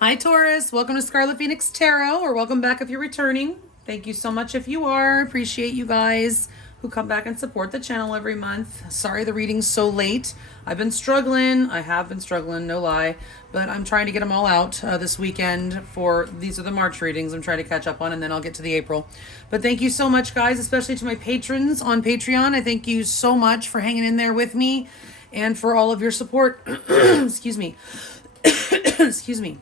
Hi Taurus, welcome to Scarlet Phoenix Tarot, or welcome back if you're returning. Thank you so much if you are. Appreciate you guys who come back and support the channel every month. Sorry the reading's so late. I've been struggling. I have been struggling, no lie. But I'm trying to get them all out this weekend for, these are the March readings I'm trying to catch up on, and then I'll get to the April. But thank you so much, guys, especially to my patrons on Patreon. I thank you so much for hanging in there with me and for all of your support. Excuse me. Excuse me.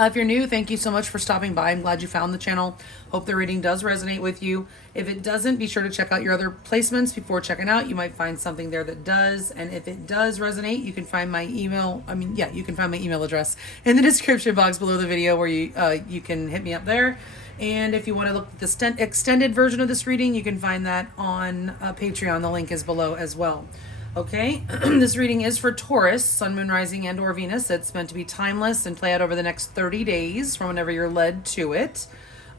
If you're new, thank you so much for stopping by. I'm glad you found the channel. Hope the reading does resonate with you. If it doesn't, be sure to check out your other placements before checking out. You might find something there that does. And if it does resonate, you can find my email. You can find my email address in the description box below the video where you can hit me up there. And if you want to look at the extended version of this reading, you can find that on Patreon. The link is below as well. Okay, this reading is for Taurus, Sun, Moon, Rising, and or Venus. It's meant to be timeless and play out over the next 30 days from whenever you're led to it.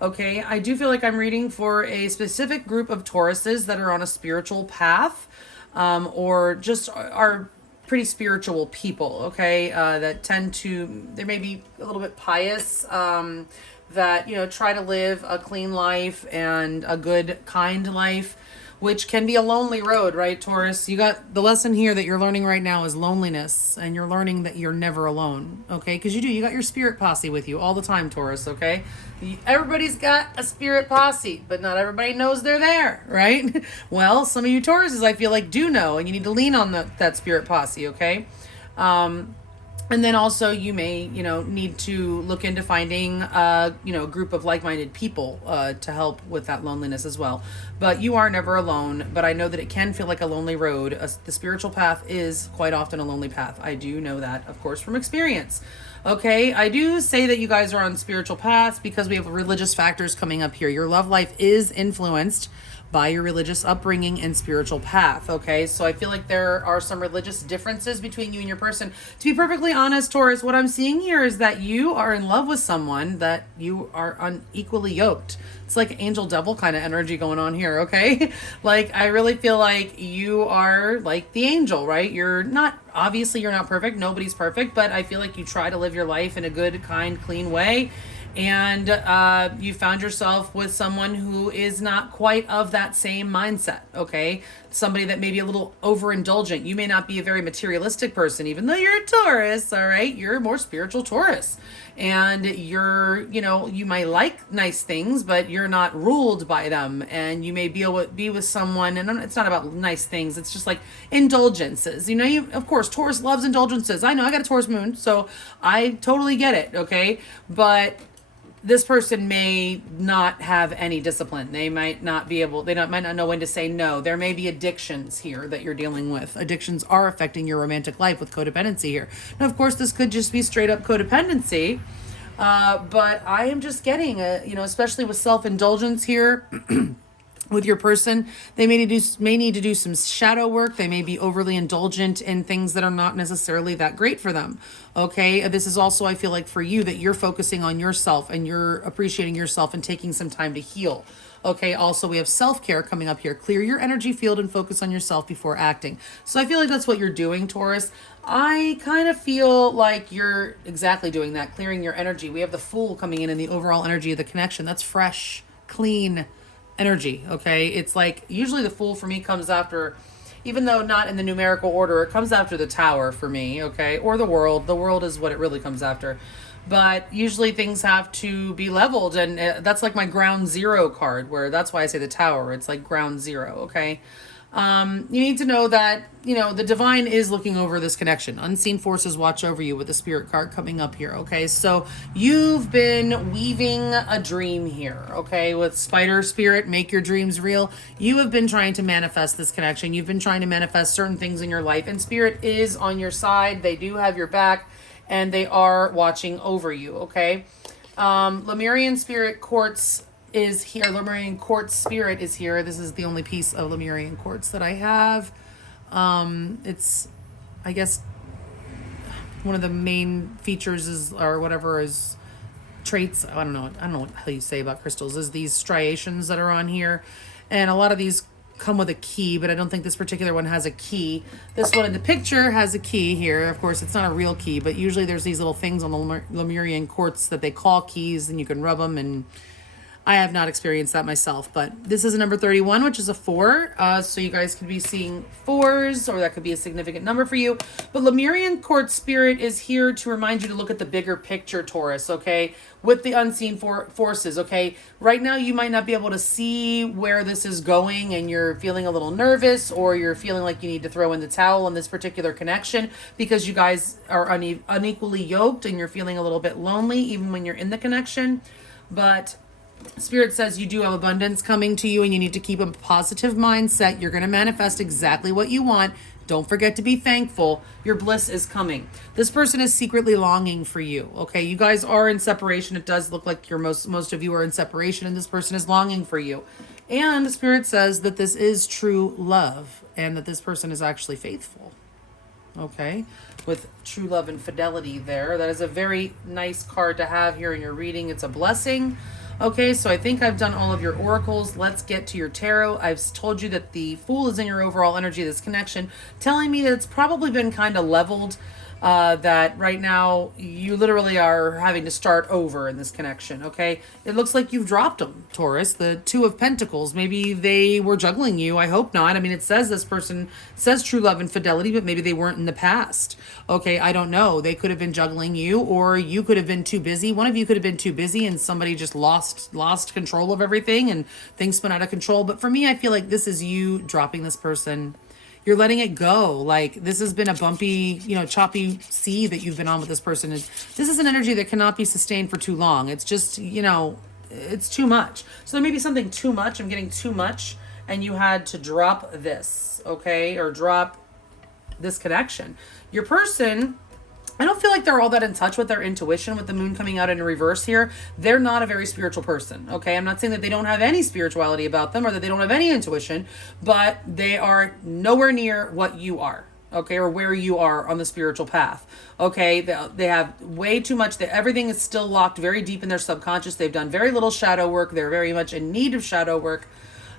Okay, I do feel like I'm reading for a specific group of Tauruses that are on a spiritual path, or just are pretty spiritual people, okay, that tend to, they may be a little bit pious, that, you know, try to live a clean life and a good, kind life, which can be a lonely road, right, Taurus? You got the lesson here that you're learning right now is loneliness, and you're learning that you're never alone, okay? Because you got your spirit posse with you all the time, Taurus, okay? Everybody's got a spirit posse, but not everybody knows they're there, right? Well, some of you Tauruses, I feel like, do know, and you need to lean on that spirit posse, okay? And then also you may, need to look into finding, a group of like-minded people to help with that loneliness as well. But you are never alone. But I know that it can feel like a lonely road. The spiritual path is quite often a lonely path. I do know that, of course, from experience. Okay, I do say that you guys are on spiritual paths because we have religious factors coming up here. Your love life is influenced by your religious upbringing and spiritual path, okay? So I feel like there are some religious differences between you and your person. To be perfectly honest, Taurus, what I'm seeing here is that you are in love with someone that you are unequally yoked. It's like angel devil kind of energy going on here, okay? Like, I really feel like you are like the angel, right? Obviously you're not perfect. Nobody's perfect, but I feel like you try to live your life in a good, kind, clean way. And you found yourself with someone who is not quite of that same mindset, okay? Somebody that may be a little overindulgent. You may not be a very materialistic person, even though you're a Taurus, all right? You're a more spiritual Taurus. And you might like nice things, but you're not ruled by them. And you may be with someone, and it's not about nice things. It's just like indulgences. Of course, Taurus loves indulgences. I know, I got a Taurus moon, so I totally get it, okay? But this person may not have any discipline. They might not might not know when to say no. There may be addictions here that you're dealing with. Addictions are affecting your romantic life with codependency here. Now, of course, this could just be straight up codependency, but I am just getting especially with self-indulgence here, with your person, they may need to do some shadow work. They may be overly indulgent in things that are not necessarily that great for them. Okay, this is also, I feel like, for you, that you're focusing on yourself and you're appreciating yourself and taking some time to heal. Okay, also we have self-care coming up here. Clear your energy field and focus on yourself before acting. So I feel like that's what you're doing, Taurus. I kind of feel like you're exactly doing that, clearing your energy. We have the Fool coming in the overall energy of the connection. That's fresh, clean energy, okay? It's like usually the Fool for me comes after, even though not in the numerical order, it comes after the Tower for me, okay? Or the World. The World is what it really comes after. But usually things have to be leveled, and that's like my ground zero card, where that's why I say the Tower. It's like ground zero, okay? You need to know that, the divine is looking over this connection. Unseen forces watch over you with the Spirit card coming up here, okay? So you've been weaving a dream here, okay? With Spider Spirit, make your dreams real. You have been trying to manifest this connection. You've been trying to manifest certain things in your life, and Spirit is on your side. They do have your back, and they are watching over you, okay? Lemurian Spirit Quartz is here. Lemurian Quartz Spirit is here. This is the only piece of Lemurian Quartz that I have. It's, I guess, one of the main features is traits. I don't know how you say about crystals, is these striations that are on here. And a lot of these come with a key, but I don't think this particular one has a key. This one in the picture has a key here. Of course, it's not a real key, but usually there's these little things on the Lemurian quartz that they call keys, and you can rub them, and I have not experienced that myself, but this is a number 31, which is a 4. So you guys could be seeing 4s, or that could be a significant number for you. But Lemurian Quartz Spirit is here to remind you to look at the bigger picture, Taurus, okay? With the unseen forces, okay? Right now, you might not be able to see where this is going, and you're feeling a little nervous, or you're feeling like you need to throw in the towel on this particular connection because you guys are unequally yoked, and you're feeling a little bit lonely even when you're in the connection. But Spirit says you do have abundance coming to you, and you need to keep a positive mindset. You're going to manifest exactly what you want. Don't forget to be thankful. Your bliss is coming. This person is secretly longing for you. Okay, you guys are in separation. It does look like most of you are in separation, and this person is longing for you. And Spirit says that this is true love, and that this person is actually faithful. Okay, with true love and fidelity there. That is a very nice card to have here in your reading. It's a blessing. Okay, so I think I've done all of your oracles. Let's get to your tarot. I've told you that the Fool is in your overall energy of this connection, telling me that it's probably been kind of leveled, that right now you literally are having to start over in this connection, okay? It looks like you've dropped them, Taurus. The Two of Pentacles, maybe they were juggling you. I hope not. I mean, it says this person says true love and fidelity, but maybe they weren't in the past. Okay, I don't know. They could have been juggling you, or you could have been too busy. One of you could have been too busy, and somebody just lost control of everything, and things spun out of control. But for me, I feel like this is you dropping this person. You're letting it go. Like, this has been a bumpy, choppy sea that you've been on with this person. And this is an energy that cannot be sustained for too long. It's just, it's too much. So there may be something too much. I'm getting too much. And you had to drop this, okay? Or drop this connection. Your person, I don't feel like they're all that in touch with their intuition with the moon coming out in reverse here. They're not a very spiritual person, okay? I'm not saying that they don't have any spirituality about them or that they don't have any intuition, but they are nowhere near what you are, okay? Or where you are on the spiritual path, okay? They have way too much. Everything is still locked very deep in their subconscious. They've done very little shadow work. They're very much in need of shadow work.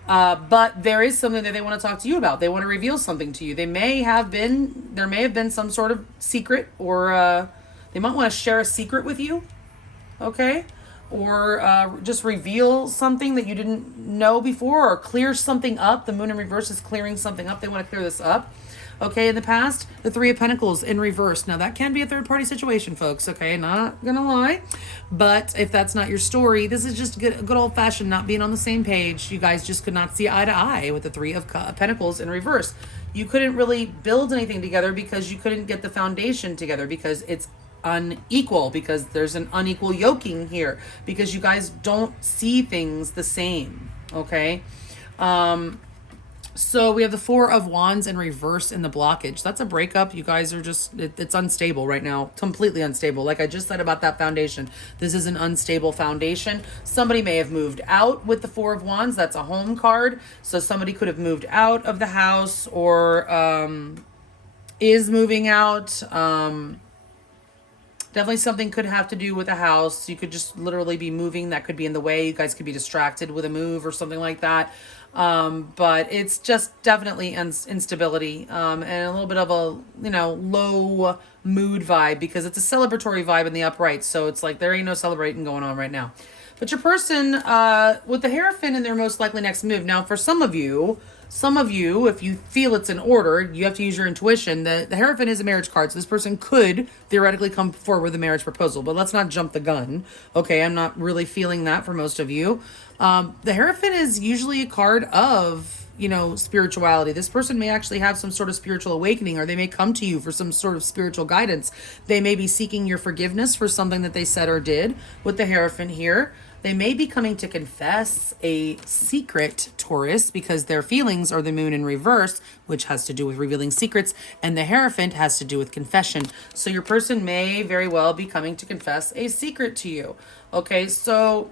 But there is something that they want to talk to you about. They want to reveal something to you. There may have been some sort of secret, or they might want to share a secret with you, okay? Or just reveal something that you didn't know before, or clear something up. The moon in reverse is clearing something up. They want to clear this up. Okay, in the past, the Three of Pentacles in reverse. Now, that can be a third-party situation, folks, okay? Not gonna lie. But if that's not your story, this is just good old-fashioned not being on the same page. You guys just could not see eye to eye with the Three of Pentacles in reverse. You couldn't really build anything together because you couldn't get the foundation together because it's unequal, because there's an unequal yoking here, because you guys don't see things the same, okay? So we have the Four of Wands in reverse in the blockage. That's a breakup. You guys are just, it's unstable right now. Completely unstable. Like I just said about that foundation. This is an unstable foundation. Somebody may have moved out with the Four of Wands. That's a home card. So somebody could have moved out of the house, or is moving out. Definitely something could have to do with a house. You could just literally be moving. That could be in the way. You guys could be distracted with a move or something like that. But it's just definitely instability, and a little bit of a, low mood vibe, because it's a celebratory vibe in the upright. So it's like there ain't no celebrating going on right now. But your person, with the Hierophant in their most likely next move. Now, for some of you, if you feel it's in order, you have to use your intuition. The Hierophant is a marriage card, so this person could theoretically come forward with a marriage proposal, but let's not jump the gun. Okay, I'm not really feeling that for most of you. The Hierophant is usually a card of, spirituality. This person may actually have some sort of spiritual awakening, or they may come to you for some sort of spiritual guidance. They may be seeking your forgiveness for something that they said or did with the Hierophant here. They may be coming to confess a secret, Taurus, because their feelings are the moon in reverse, which has to do with revealing secrets, and the Hierophant has to do with confession. So your person may very well be coming to confess a secret to you. Okay, so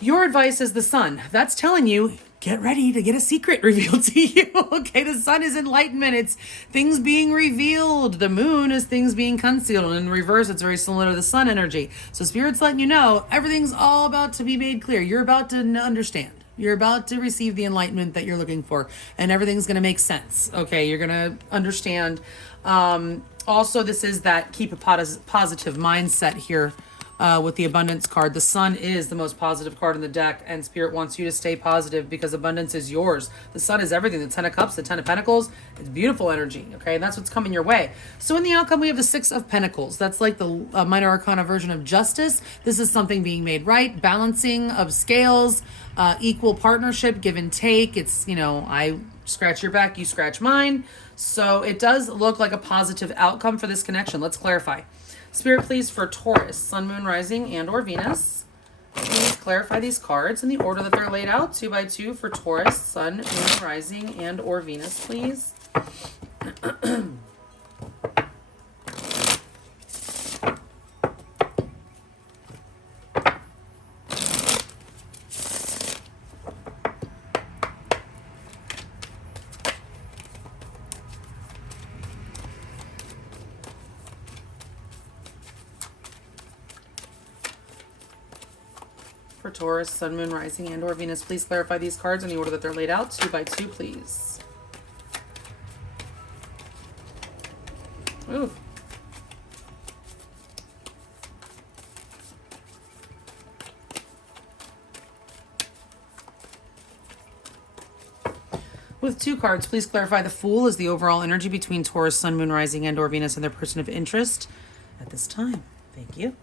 your advice is the Sun. That's telling you, get ready to get a secret revealed to you. Okay, the Sun is enlightenment. It's things being revealed. The Moon is things being concealed. And in reverse, it's very similar to the Sun energy. So Spirit's letting you know everything's all about to be made clear. You're about to understand. You're about to receive the enlightenment that you're looking for, and everything's going to make sense. Okay, you're going to understand. Also, this is that keep a positive mindset here with the abundance card. The Sun is the most positive card in the deck, and Spirit wants you to stay positive because abundance is yours. The Sun is everything. The Ten of Cups, the Ten of Pentacles, it's beautiful energy, okay? And that's what's coming your way. So in the outcome, we have the Six of Pentacles. That's like the minor arcana version of justice. This is something being made right, balancing of scales, equal partnership, give and take. It's, you know, I scratch your back, you scratch mine. So it does look like a positive outcome for this connection. Let's clarify. Spirit, please, for Taurus, Sun, Moon, Rising, and or Venus. Please clarify these cards in the order that they're laid out, 2 by 2 for Taurus, Sun, Moon, Rising, and or Venus, please. For Taurus, Sun, Moon, Rising, and or Venus, please clarify these cards in the order that they're laid out, 2 by 2, please. Ooh. With 2 cards, please clarify the Fool is the overall energy between Taurus, Sun, Moon, Rising, and or Venus and their person of interest at this time. Thank you.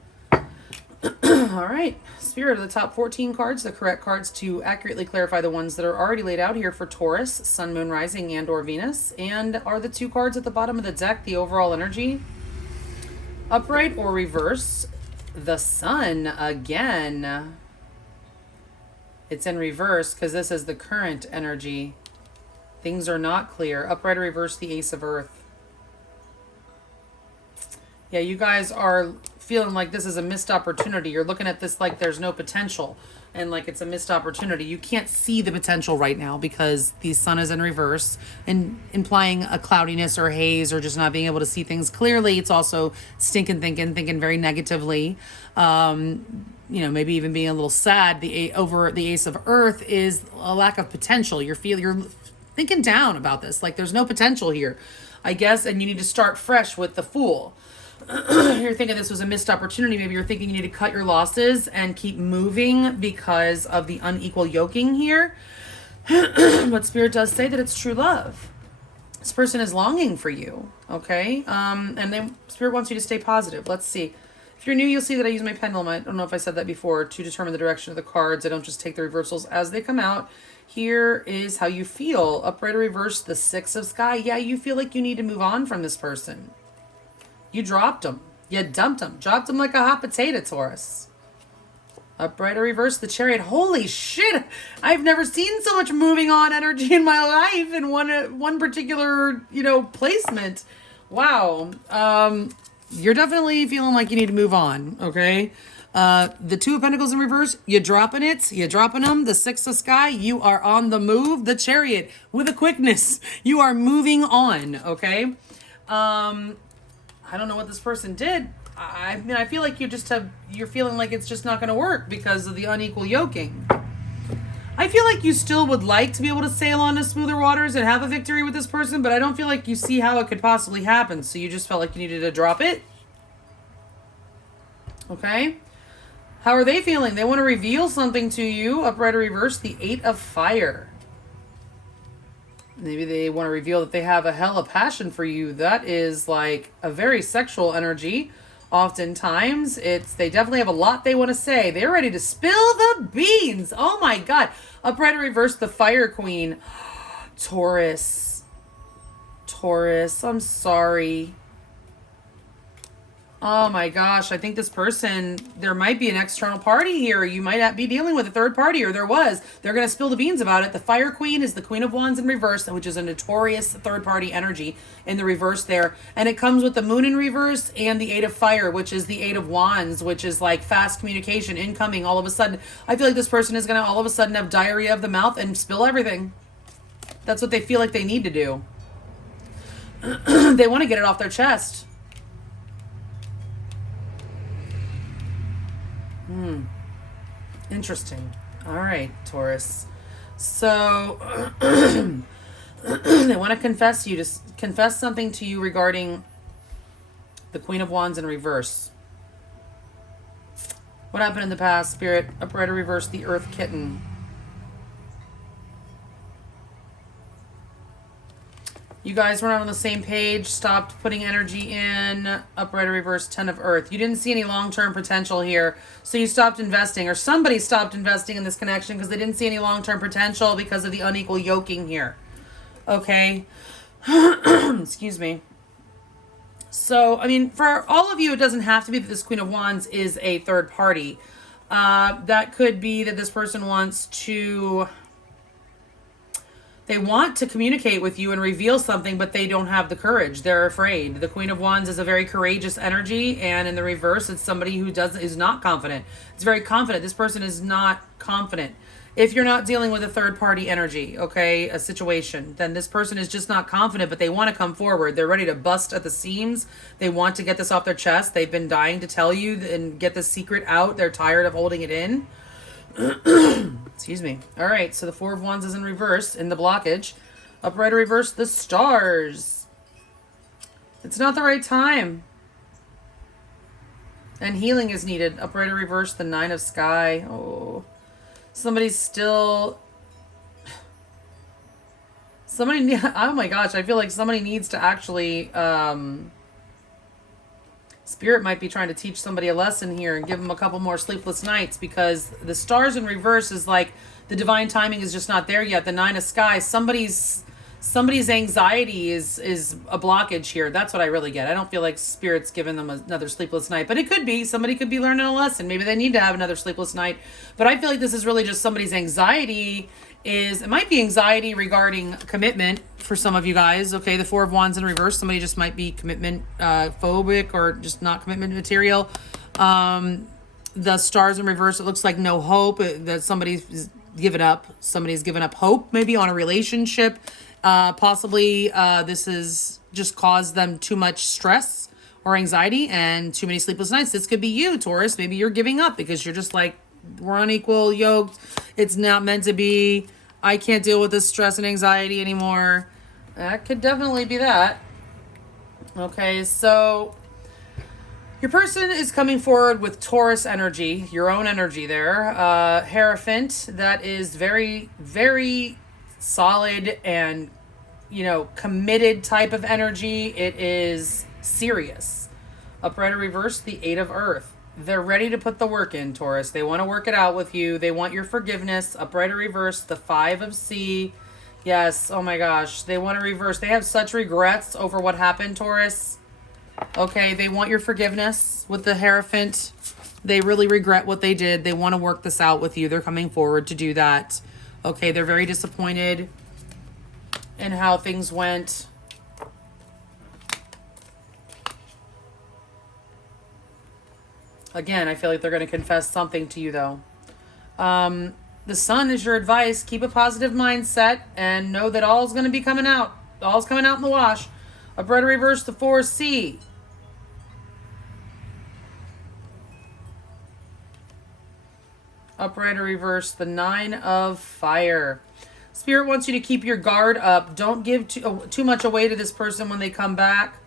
All right, Spirit, of the top 14 cards, the correct cards to accurately clarify the ones that are already laid out here for Taurus, Sun, Moon, Rising, and or Venus, and are the 2 cards at the bottom of the deck the overall energy? Upright or reverse? The Sun again. It's in reverse because this is the current energy. Things are not clear. Upright or reverse, the Ace of Earth. Yeah, you guys are feeling like this is a missed opportunity. You're looking at this like there's no potential and like it's a missed opportunity. You can't see the potential right now because the Sun is in reverse and implying a cloudiness or haze or just not being able to see things clearly. It's also thinking very negatively. You know, maybe even being a little sad. Over the Ace of Earth is a lack of potential. You're thinking down about this. Like there's no potential here, I guess, and you need to start fresh with the Fool. You're thinking this was a missed opportunity. Maybe you're thinking you need to cut your losses and keep moving because of the unequal yoking here. But Spirit does say that it's true love. This person is longing for you, okay? And then Spirit wants you to stay positive. Let's see. If you're new, you'll see that I use my pendulum. I don't know if I said that before, to determine the direction of the cards. I don't just take the reversals as they come out. Here is how you feel. Upright or reverse, the Six of Sky. Yeah, you feel like you need to move on from this person. You dropped them. You dumped them. Dropped them like a hot potato, Taurus. Upright or reverse, the Chariot. Holy shit! I've never seen so much moving on energy in my life in one particular, you know, placement. Wow. You're definitely feeling like you need to move on, okay? The Two of Pentacles in reverse, you're dropping it. You're dropping them. The Six of Sky, you are on the move. The Chariot, with a quickness. You are moving on, okay? I don't know what this person did. I mean, I feel like you're feeling like it's just not going to work because of the unequal yoking. I feel like you still would like to be able to sail on to smoother waters and have a victory with this person, but I don't feel like you see how it could possibly happen. So you just felt like you needed to drop it. Okay. How are they feeling? They want to reveal something to you. Upright or reverse, the Eight of Fire. Maybe they want to reveal that they have a hell of passion for you. That is like a very sexual energy. Oftentimes, they definitely have a lot they want to say. They're ready to spill the beans. Oh my God. Upright or reverse, the Fire Queen. Taurus. Taurus, I'm sorry. Oh my gosh, I think this person, there might be an external party here. You might be dealing with a third party, or there was. They're going to spill the beans about it. The Fire Queen is the Queen of Wands in reverse, which is a notorious third party energy in the reverse there. And it comes with the Moon in reverse and the Eight of Fire, which is the Eight of Wands, which is like fast communication, incoming all of a sudden. I feel like this person is going to all of a sudden have diarrhea of the mouth and spill everything. That's what they feel like they need to do. They want to get it off their chest. Interesting. All right, Taurus. So they want to confess something to you regarding the Queen of Wands in reverse. What happened in the past, Spirit? Upright or reverse, the Earth Kitten. You guys were not on the same page. Stopped putting energy in. Upright or reverse, 10 of Earth. You didn't see any long-term potential here. So you stopped investing. Or somebody stopped investing in this connection because they didn't see any long-term potential because of the unequal yoking here. Okay. Excuse me. So, I mean, for all of you, it doesn't have to be that this Queen of Wands is a third party. That could be that this person wants to... They want to communicate with you and reveal something, but they don't have the courage. They're afraid. The Queen of Wands is a very courageous energy, and in the reverse, it's somebody who is not confident. It's very confident. This person is not confident. If you're not dealing with a third-party energy, okay, a situation, then this person is just not confident, but they want to come forward. They're ready to bust at the seams. They want to get this off their chest. They've been dying to tell you and get the secret out. They're tired of holding it in. Excuse me. All right, so the Four of Wands is in reverse in the blockage. Upright or reverse, the Stars. It's not the right time. And healing is needed. Upright or reverse, the Nine of Sky. Oh, somebody's still... Oh my gosh, I feel like somebody needs to actually... Spirit might be trying to teach somebody a lesson here and give them a couple more sleepless nights, because the Stars in reverse is like the divine timing is just not there yet. The Nine of Sky, somebody's anxiety is a blockage here. That's what I really get. I don't feel like Spirit's giving them another sleepless night, but it could be. Somebody could be learning a lesson. Maybe they need to have another sleepless night. But I feel like this is really just somebody's anxiety. It might be anxiety regarding commitment for some of you guys. Okay, the Four of Wands in reverse. Somebody just might be commitment phobic or just not commitment material. The Stars in reverse, it looks like no hope, that somebody's given up. Somebody's given up hope maybe on a relationship. Possibly this has just caused them too much stress or anxiety and too many sleepless nights. This could be you, Taurus. Maybe you're giving up because you're just like, we're unequal yoked. It's not meant to be. I can't deal with this stress and anxiety anymore. That could definitely be that. Okay, so your person is coming forward with Taurus energy, your own energy there. Hierophant, that is very, very solid and, committed type of energy. It is serious. Upright or reverse, the Eight of Earth. They're ready to put the work in, Taurus. They want to work it out with you. They want your forgiveness. Upright or reverse, the Five of Sea. Yes, oh my gosh. They want to reverse. They have such regrets over what happened, Taurus. Okay, they want your forgiveness with the Hierophant. They really regret what they did. They want to work this out with you. They're coming forward to do that. Okay, they're very disappointed in how things went. Again, I feel like they're going to confess something to you, though. The Sun is your advice. Keep a positive mindset and know that all's going to be coming out. All's coming out in the wash. Upright or reverse, the 4C. Upright or reverse, the 9 of Fire. Spirit wants you to keep your guard up. Don't give too much away to this person when they come back.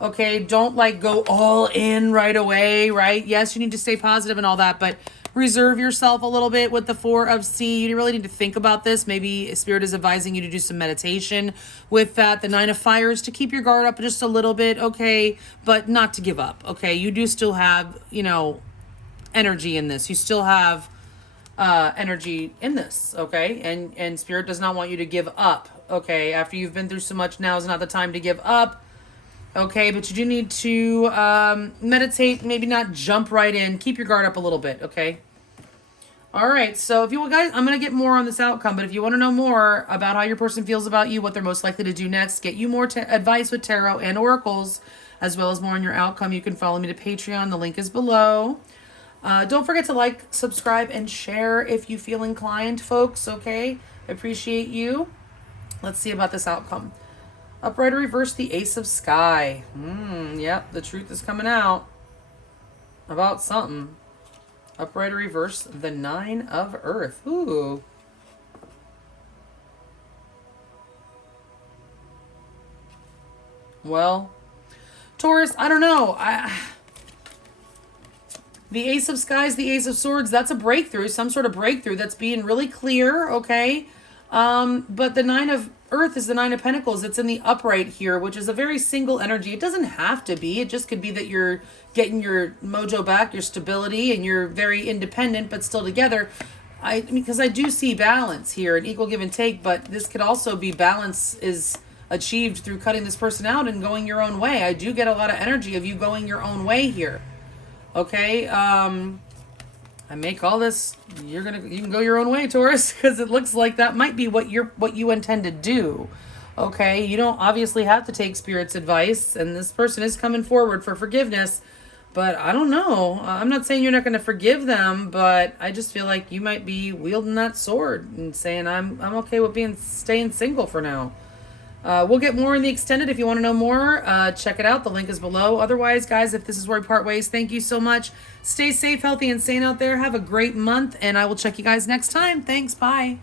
Okay, don't go all in right away, right? Yes, you need to stay positive and all that, but reserve yourself a little bit with the 4 of C. You really need to think about this. Maybe Spirit is advising you to do some meditation with that. The 9 of Fire is to keep your guard up just a little bit, okay, but not to give up, okay? You do still have, energy in this. You still have energy in this, okay? And Spirit does not want you to give up, okay? After you've been through so much, now is not the time to give up. Okay, but you do need to meditate, maybe not jump right in. Keep your guard up a little bit, okay? All right, so if you guys, I'm going to get more on this outcome, but if you want to know more about how your person feels about you, what they're most likely to do next, get you more advice with tarot and oracles, as well as more on your outcome, you can follow me to Patreon. The link is below. Don't forget to like, subscribe, and share if you feel inclined, folks, okay? I appreciate you. Let's see about this outcome. Upright or reverse, the Ace of Sky. Yep, the truth is coming out about something. Upright or reverse, the 9 of Earth. Ooh. Well, Taurus, I don't know. The Ace of Skies, the Ace of Swords, that's a breakthrough, some sort of breakthrough that's being really clear, okay? But the Nine of Earth is the Nine of Pentacles. It's in the upright here, which is a very single energy. It doesn't have to be. It just could be that you're getting your mojo back, your stability, and you're very independent, but still together. Because I do see balance here, an equal give and take, but this could also be balance is achieved through cutting this person out and going your own way. I do get a lot of energy of you going your own way here. Okay, I may call this, you can go your own way, Taurus, because it looks like that might be what you intend to do. Okay, you don't obviously have to take Spirit's advice, and this person is coming forward for forgiveness, but I don't know. I'm not saying you're not going to forgive them, but I just feel like you might be wielding that sword and saying, I'm okay with staying single for now. We'll get more in the extended. If you want to know more, check it out. The link is below. Otherwise, guys, if this is where we part ways, thank you so much. Stay safe, healthy, and sane out there. Have a great month, and I will check you guys next time. Thanks. Bye.